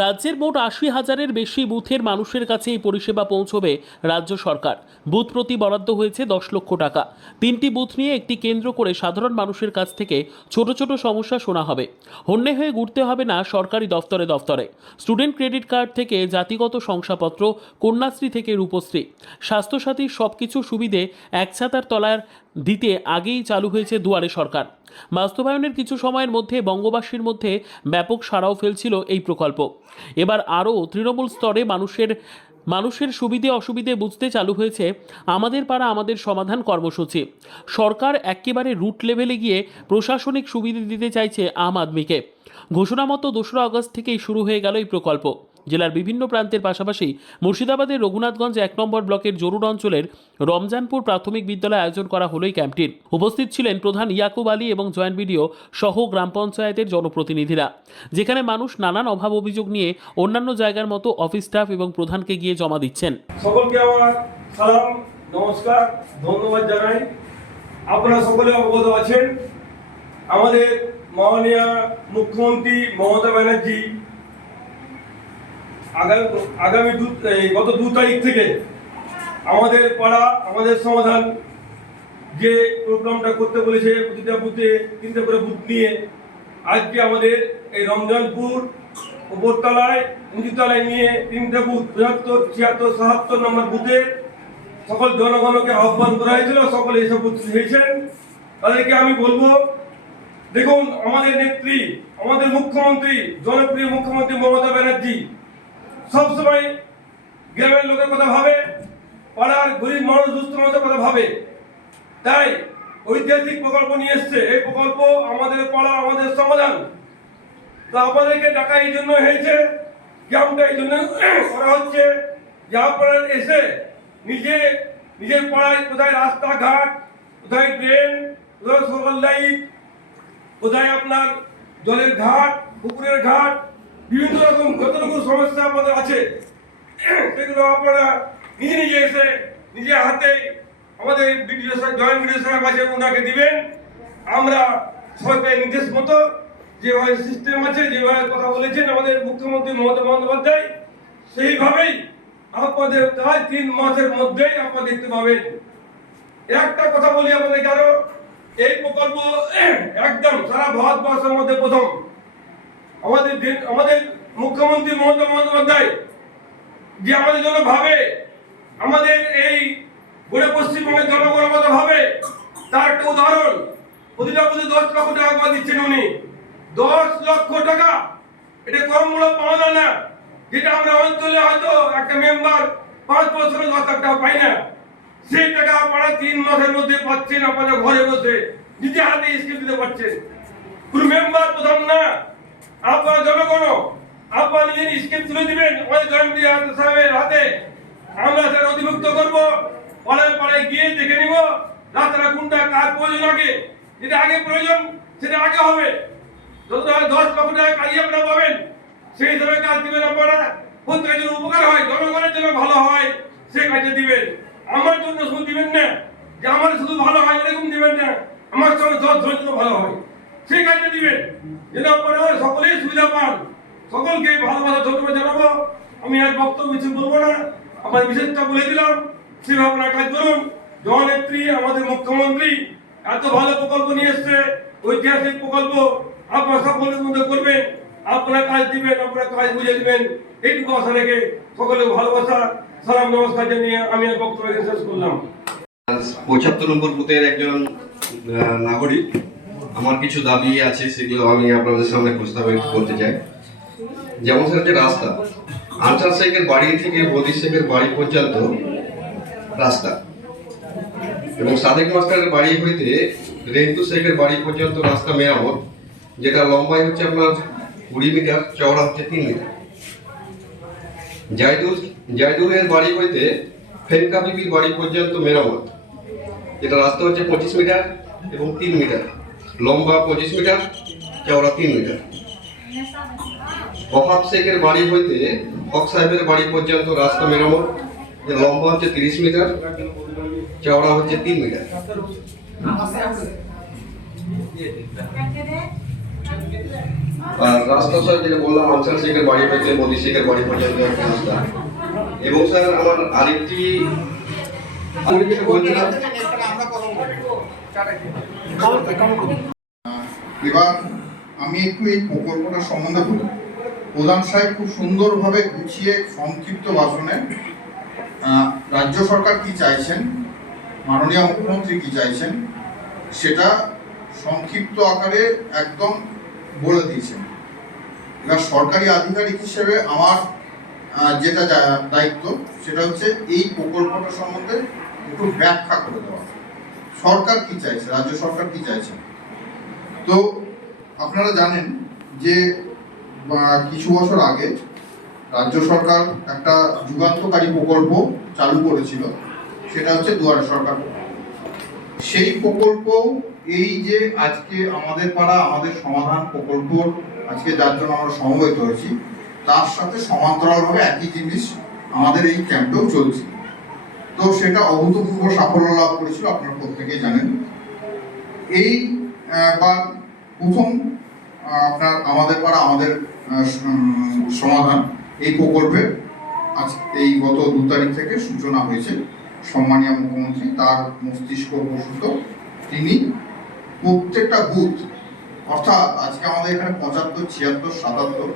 রাজ্যের মোট ৮০,০০০-এর বেশি বুথের মানুষের কাছে এই পরিষেবা পৌঁছবে রাজ্য সরকার। বুথ প্রতি বরাদ্দ হয়েছে ১০ লক্ষ টাকা। ৩টি বুথ নিয়ে একটি কেন্দ্র করে সাধারণ মানুষের কাছ থেকে ছোট ছোট সমস্যা শোনা হবে। হন্যে হয়ে ঘুরতে হবে না সরকারি দফতরে দফতরে। স্টুডেন্ট ক্রেডিট কার্ড থেকে জাতিগত শংসাপত্র, কন্যাশ্রী থেকে রূপশ্রী, স্বাস্থ্যসাথীর সবকিছু সুবিধে এক ছাতার তলায় দিতে আগেই চালু হয়েছে দুয়ারে সরকার। বাস্তবায়নের কিছু সময়ের মধ্যে বঙ্গবাসীর মধ্যে ব্যাপক সাড়াও ফেলছিল এই প্রকল্প। এবার আরও তৃণমূল স্তরে মানুষের সুবিধে অসুবিধে বুঝতে চালু হয়েছে আমাদের পাড়া আমাদের সমাধান কর্মসূচি। সরকার একেবারে রুট লেভেলে গিয়ে প্রশাসনিক সুবিধে দিতে চাইছে আম আদমিকে। ঘোষণা মতো ২রা আগস্ট থেকেই শুরু হয়ে গেল এই প্রকল্প। জেলার বিভিন্ন প্রান্তের পাশাপাশি মুর্শিদাবাদের রঘুনাথগঞ্জ ১ নম্বর ব্লকের জরুর অঞ্চলের রমজানপুর প্রাথমিক বিদ্যালয়ে আয়োজন করা হলো এই ক্যাম্পটির। উপস্থিত ছিলেন প্রধান ইয়াকুব আলী এবং জয়েন্ট বিডিও সহ গ্রাম পঞ্চায়েতের জনপ্রতিনিধিরা, যেখানে মানুষ নানান অভাব অভিযোগ নিয়ে অন্যান্য জায়গার মতো অফিস স্টাফ এবং প্রধানকে গিয়ে জমা দিচ্ছেন। সকলকে আমার সালাম, নমস্কার, ধন্যবাদ জানাই। আপনারা সকলে অবগত আছেন, আমাদের মাননীয় মুখ্যমন্ত্রী মমতা ব্যানার্জি গত ২ তারিখ থেকে আমাদের পাড়া আমাদের সমাধান যে প্রোগ্রামটা করতে বলেছে, প্রতিটা বুথে ৩টে করে বুথ নিয়ে আজকে আমাদের এই রমজানপুর উপরতলায় নিচুতলায় নিয়ে ৩টে বুথ ৭৫, ৭৬, ৭৭ নম্বর বুথে সকল জনগণকে আহ্বান করা হয়েছিল। সকলে এসে উপস্থিত হয়েছেন। তাদেরকে আমি বলবো, দেখুন আমাদের নেত্রী, আমাদের মুখ্যমন্ত্রী, জনপ্রিয় মুখ্যমন্ত্রী মমতা ব্যানার্জি সবসময় গ্রামের লোকের কথা ভাবে, পাড়ার গরিব মানুষ দুস্থ মানুষের কথা ভাবে। তাই ঐতিহাসিক প্রকল্প নিয়ে এসছে। এই প্রকল্প আমাদের পাড়া আমাদের সমাধান। তো আপনাদেরকে ডাকা এই জন্য হয়েছে, ক্যাম্পটা এই জন্য করা হচ্ছে যে আপনারা এসে নিজের পাড়ায় কোথায় রাস্তাঘাট, কোথায় ড্রেন, কোথায় সোলার লাইট, কোথায় আপনার জলের ঘাট, পুকুরের ঘাট, বিভিন্ন রকম যত রকম সমস্যা আপনাদের আছে সেগুলো আপনারা নিজে এসে নিজে হাতে আমাদের বিডিও সাহেব, জয়েন্ট বিডিও সাহেব আছে, ওনাকে দিবেন। আমরা সরকারের নির্দেশ মতো যেভাবে সিস্টেম আছে, যেভাবে কথা বলেছেন আমাদের মুখ্যমন্ত্রী মমতা বন্দ্যোপাধ্যায়, সেইভাবেই আপনাদের প্রায় ৩ মাসের মধ্যেই আপনারা দেখতে পাবেন। একটা কথা বলি আপনাদেরকে আরো, এই প্রকল্প একদম সারা ভারতবর্ষের মধ্যে প্রথম। আমাদের মুখ্যমন্ত্রী মমতা বন্দ্যোপাধ্যায় যে আমাদের জন্য ভাবে, আমাদের এই গোটা পশ্চিমবঙ্গের জনগণের কথা ভাবে, তার একটা উদাহরণ। প্রতিটা বুথে ১০ লক্ষ টাকা করে দিচ্ছেন উনি। ১০ লক্ষ টাকা, এটা কম মূল্য পাওয়া না। যেটা আমরা অঞ্চলে হয়তো একটা মেম্বার ৫ বছরে ১০ লাখ টাকা পাই না, সেই টাকা আপনারা ৩ মাসের মধ্যে পাচ্ছেন। আপনারা ঘরে বসে নিজে হাতে স্কিম দিতে পারছেন। কোন মেম্বার প্রধান না, আপনারা জনগণ আপনারা নিজের স্কিম তুলে দিবেন আমাদের জয়েন্ট সাহেবের হাতে। আমরা সেটা অধিভুক্ত করবো, পাড়ায় পাড়ায় গিয়ে দেখে নিব রাস্তাটা কোনটা কার প্রয়োজন আগে, যেটা আগে প্রয়োজন সেটা আগে হবে। যত ১০ লক্ষ টাকা কাজে আপনারা পাবেন, সেই হিসাবে কাজ দিবেন। আপনারা প্রত্যেকের জন্য উপকার হয়, জনগণের জন্য ভালো হয়, সেই কাজে দিবেন। আমার জন্য শুধু দিবেন না যে আমার শুধু ভালো হয় এরকম দিবেন না, আমার সঙ্গে ১০ জনের জন্য ভালো হয় সেই কাজে দিবেন, যেন আপনারা সকলেই সুবিধা পান। সকলকে ভালোবাসা ধন্যবাদ জানাবো। আমি আর বক্তব্য কিছু বলবো না, আমার বিশেষটা বলে দিলাম, সেভাবে আপনারা কাজ করুন। জননেত্রী আমাদের মুখ্যমন্ত্রী এত ভালো প্রকল্প নিয়ে এসছে, ঐতিহাসিক প্রকল্প, আপনারা সকলের মধ্যে করবেন, আপনারা কাজ দিবেন, আপনারা কাজ বুঝে দিবেন। এইটুকু আশা রেখে সকলে ভালোবাসা, সালাম, নমস্কার জানিয়ে আমি আর বক্তব্য শেষ করলাম। ৭৫ নম্বর বুথের একজন নাগরিক, আমার কিছু দাবি আছে, সেগুলো আমি আপনাদের সামনে প্রস্তাবিত করতে চাই। যেমন স্যার, যে রাস্তা আনসার শেখের বাড়ি থেকে বদির শেখের বাড়ি পর্যন্ত রাস্তা, এবং সাদেক মাস্টারের বাড়ি হইতে রেন্তু শেখের বাড়ি পর্যন্ত রাস্তা মেরামত, যেটা লম্বাই হচ্ছে আপনার ২০ মিটার, চওড়া হচ্ছে ৩ মিটার। জাইদুলের বাড়ি হইতে ফেনকা বিবির বাড়ি পর্যন্ত মেরামত, যেটা রাস্তা হচ্ছে ২৫ মিটার এবং ৩ মিটার, লম্বা ২৫ মিটার, চওড়া ৩ মিটার। ওহাব শেখের বাড়ি হইতে হক সাহেবের বাড়ি পর্যন্ত রাস্তা মেরামত, লম্বা হচ্ছে ৩০ মিটার, চওড়া হচ্ছে ৩ মিটার। আর রাস্তা স্যার যেটা বললাম, আনসার শেখের বাড়ি থেকে মোদি শেখের বাড়ি পর্যন্ত একটা রাস্তা। এবং স্যার আমার আরেকটি আমি যেটা বলছিলাম, এবার আমি একটু এই প্রকল্পটা সম্বন্ধে বলি। প্রধান সাহেব খুব সুন্দরভাবে গুছিয়ে সংক্ষিপ্ত ভাষণে রাজ্য সরকার কি চাইছেন, মাননীয় মুখ্যমন্ত্রী কি চাইছেন, সেটা সংক্ষিপ্ত আকারে একদম বলে দিয়েছেন। এবার সরকারি আধিকারিক হিসেবে আমার যেটা দায়িত্ব সেটা হচ্ছে এই প্রকল্পটা সম্বন্ধে একটু ব্যাখ্যা করে দেওয়া। সরকার কি চাইছে, রাজ্য সরকার কি চাইছে। তো আপনারা জানেন যে কিছু বছর আগে রাজ্য সরকার একটা যুগান্তকারী প্রকল্প চালু করেছিল, সেটা হচ্ছে দুয়ারে সরকার প্রকল্প। সেই প্রকল্প এই যে আজকে আমাদের পাড়া আমাদের সমাধান প্রকল্প আজকে যার জন্য আমরা সমবেত হয়েছি, তার সাথে সমান্তরালভাবে একই জিনিস আমাদের এই ক্যাম্পেও চলছে। তো সেটা অভূতপূর্ব সাফল্য লাভ করেছিল, আপনারা প্রত্যেকেই জানেন। এই বার প্রথম আপনার আমাদের পাড়া আমাদের সমাধান এই প্রকল্পের আজ এই গত 2 তারিখ থেকে সূচনা হয়েছে। সম্মানীয় মুখ্যমন্ত্রী তার মস্তিষ্ক প্রসূত তিনি প্রত্যেকটা বুথ, অর্থাৎ আজকে আমাদের এখানে 75, 76, 77,